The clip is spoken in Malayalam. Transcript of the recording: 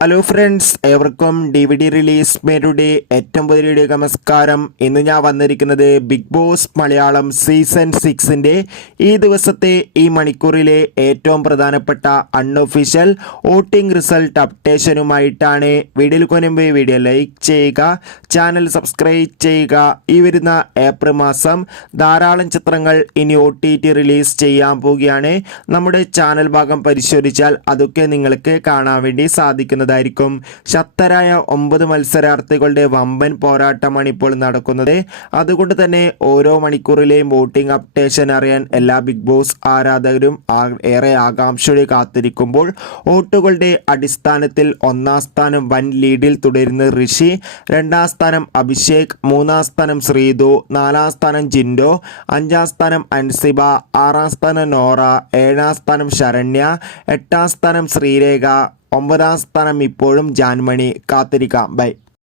ഹലോ ഫ്രണ്ട്സ്, ഏവർക്കും DVD റിലീസ് മേരുടെ ഏറ്റവും പുതിയ നമസ്കാരം. ഇന്ന് ഞാൻ വന്നിരിക്കുന്നത് ബിഗ് ബോസ് മലയാളം സീസൺ 6ൻ്റെ ഈ ദിവസത്തെ ഈ മണിക്കൂറിലെ ഏറ്റവും പ്രധാനപ്പെട്ട അൺഒഫീഷ്യൽ വോട്ടിംഗ് റിസൾട്ട് അപ്ഡേഷനുമായിട്ടാണ്. വീഡിയോയിൽ കൊനുമ്പ് വീഡിയോ ലൈക്ക് ചെയ്യുക, ചാനൽ സബ്സ്ക്രൈബ് ചെയ്യുക. ഈ വരുന്ന ഏപ്രിൽ മാസം ധാരാളം ചിത്രങ്ങൾ ഇനി OTT റിലീസ് ചെയ്യാൻ പോവുകയാണ്. നമ്മുടെ ചാനൽ ഭാഗം പരിശോധിച്ചാൽ അതൊക്കെ നിങ്ങൾക്ക് കാണാൻ വേണ്ടി സാധിക്കുന്നത് ായിരിക്കും. ശക്തരായ 9 മത്സരാർത്ഥികളുടെ വമ്പൻ പോരാട്ടമാണ് ഇപ്പോൾ നടക്കുന്നത്. അതുകൊണ്ട് തന്നെ ഓരോ മണിക്കൂറിലെയും വോട്ടിംഗ് അപ്ഡേഷൻ അറിയാൻ എല്ലാ ബിഗ് ബോസ് ആരാധകരും ഏറെ ആകാംക്ഷയോടെ കാത്തിരിക്കുമ്പോൾ വോട്ടുകളുടെ അടിസ്ഥാനത്തിൽ 1-ാം സ്ഥാനം വൻ ലീഡിൽ തുടരുന്ന ഋഷി, 2-ാം സ്ഥാനം അഭിഷേക്, 3-ാം സ്ഥാനം ശ്രീതു, 4-ാം സ്ഥാനം ജിൻഡോ, 5-ാം സ്ഥാനം അൻസിബ, 6-ാം സ്ഥാനം നോറ, 7-ാം സ്ഥാനം ശരണ്യ, 8-ാം സ്ഥാനം ശ്രീരേഖ, 9-ാം സ്ഥാനം ഇപ്പോഴും ജാൻമണി. കാത്തിരിക്കാം. ബൈ.